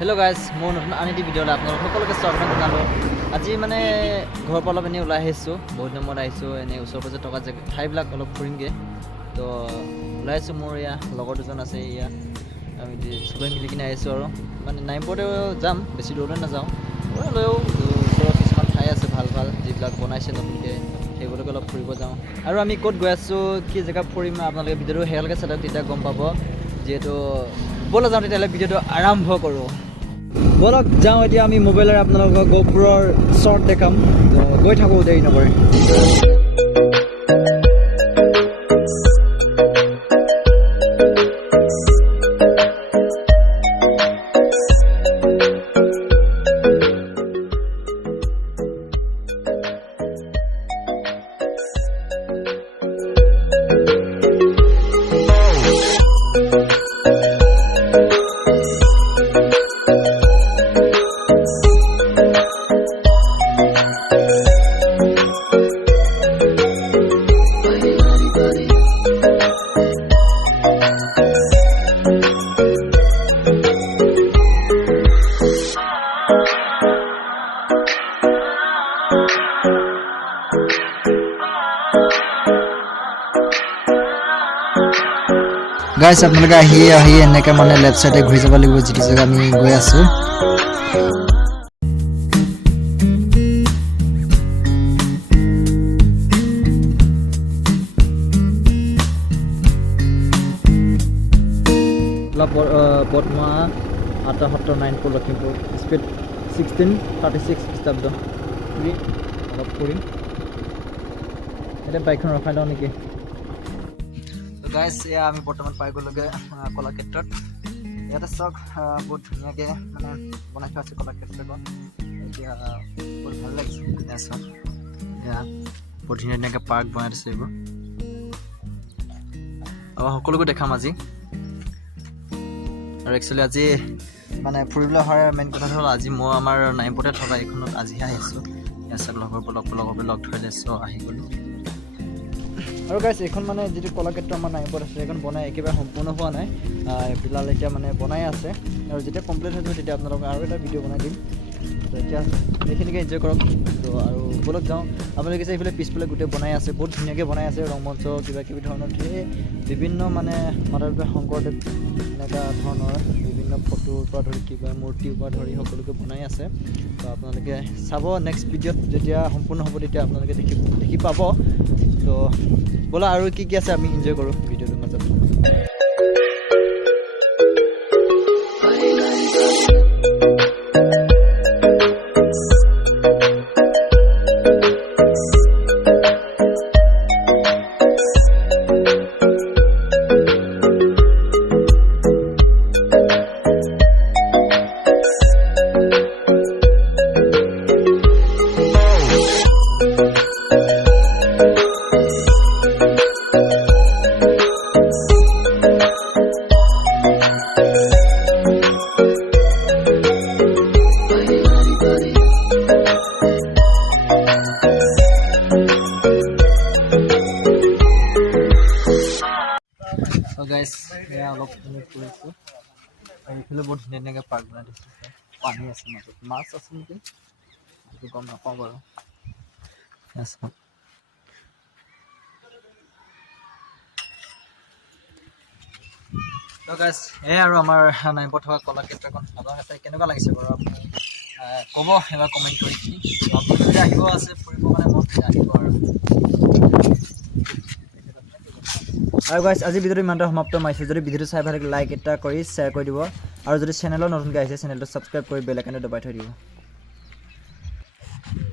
Hello guys, মই নতুন আনিটি ভিডিঅ'লৈ আপোনালোক সকলোকে স্বাগতম জনালোঁ। আজি মানে ঘৰৰ পৰা অলপ এনে ওলাই আহিছোঁ, বহুত দিনৰ মূৰত আহিছোঁ, এনে ওচৰ পাজৰে থকা ঠাইবিলাক অলপ ফুৰিমগৈ। তো ওলাই আহিছোঁ, মোৰ এয়া লগৰ দুজন আছে, এয়া আমি চবেই মিলি কিনে আহিছোঁ আৰু মানে নাইমপুৰতে যাম, বেছি দূৰলৈ নাযাওঁ। হ'লেও ওচৰৰ কিছুমান ঠাই আছে ভাল ভাল, যিবিলাক বনাইছে নতুনকৈ, সেইবোৰকে অলপ ফুৰিব যাওঁ। আৰু আমি ক'ত গৈ আছোঁ, কি জেগা ফুৰিম, আপোনালোকে ভিডিঅ'টো শেষলৈকে চাই তেতিয়া গম পাব। যিহেতু ব'লা যাওঁ তেতিয়াহ'লে ভিডিঅ'টো আৰম্ভ কৰোঁ। বলক যাওঁ এতিয়া আমি মোবাইলেৰে আপোনালোকক গোপুৰৰ শ্বৰ্ট দেখাম, তো গৈ থাকোঁ, দেৰি নকৰে। গাইছ আপোনালোকে আহি এনেকৈ মানে লেফ্ট চাইডে ঘূৰি যাব লাগিব, যিটো জেগা আমি গৈ আছোঁ। বৰ্তমান 78 9 লখিমপুৰ, স্পীড 1636 খ্ৰীষ্টাব্দ। অলপ ফুৰিম, এতিয়া বাইকখন ৰখাই লওঁ নেকি। গাইছ এয়া আমি বৰ্তমান পাই গ'লোগৈ কলাক্ষেত্ৰত। ইয়াতে চাওক বহুত ধুনীয়াকৈ মানে বনাই থোৱা আছে কলাক্ষেত্ৰখন। এতিয়া বহুত ভাল লাগিছে। এতিয়া চাওক এয়া বহুত ধুনীয়া ধুনীয়াকৈ পাৰ্ক বনাই দিছে এইবোৰ, সকলোকে দেখাম আজি। আৰু একচুৱেলি আজি মানে ফুৰিবলৈ অহাৰ মেইন কথাটো হ'ল, আজি মই আমাৰ নাইমপুৰতে থকা এইখনত আজিহে আহিছোঁ। ইয়াত চাওক লগৰবোৰ লগ ধৰি লৈছোঁ, আহি গ'লোঁ। আৰু গাইছ এইখন মানে যিটো কলাক্ষেত্ৰ আমাৰ নাইমপুৰত আছে, সেইখন বনাই একেবাৰে সম্পূৰ্ণ হোৱা নাই, ফিলহাল এতিয়া মানে বনাই আছে। আৰু যেতিয়া কমপ্লিট হৈ যাব তেতিয়া আপোনালোকক আৰু এটা ভিডিঅ' বনাই দিম। তো এতিয়া এইখিনিকে এনজয় কৰক। তো আৰু বলক যাওঁ। আপোনালোকে যে এইফালে পিছফালে গোটেই বনাই আছে, বহুত ধুনীয়াকৈ বনাই আছে, ৰংমঞ্চ কিবা কিবি ধৰণৰ বিভিন্ন মানে মাধৱদেৱ শংকৰদেৱ এনেকুৱা ধৰণৰ বিভিন্ন ফটোৰ পৰা ধৰি কিবা মূৰ্তিৰ পৰা ধৰি সকলোকে বনাই আছে। তো আপোনালোকে চাব, নেক্সট ভিডিঅ'ত যেতিয়া সম্পূৰ্ণ হ'ব তেতিয়া আপোনালোকে দেখি পাব। তো ব'লা আৰু কি আছে আমি এনজয় কৰোঁ ভিডিঅ'টোৰ মাজত। গাইছ এয়া অলপ ফুৰিছোঁ, আৰু এইফালে বহুত ধুনীয়া ধুনীয়াকৈ পাৰ্ক বনাই দিছোঁ। পানী আছে, মাজত মাছ আছে নেকি, সেইটো গম নাপাওঁ বাৰু। তো গাইছ এই আৰু আমাৰ নাইমপুৰত থকা কলাক্ষেত্ৰখন আপোনালোকে চাই কেনেকুৱা লাগিছে বাৰু আপুনি ক'ব এবাৰ কমেণ্ট কৰি কিনি। আপোনালোকে আহিব আছে ফুৰিব মানে মন আহিব আৰু গাইছ আজি ভিডিঅ'টো ইমানতে সমাপ্ত মাৰিছোঁ। যদি ভিডিঅ'টো চাই ভাল লাগে লাইক এটা কৰি শ্বেয়াৰ কৰি দিব, আৰু যদি চেনেলত নতুনকৈ আহিছে চেনেলটো ছাবস্ক্ৰাইব কৰি বেল আইকনটো দবাই থৈ দিব।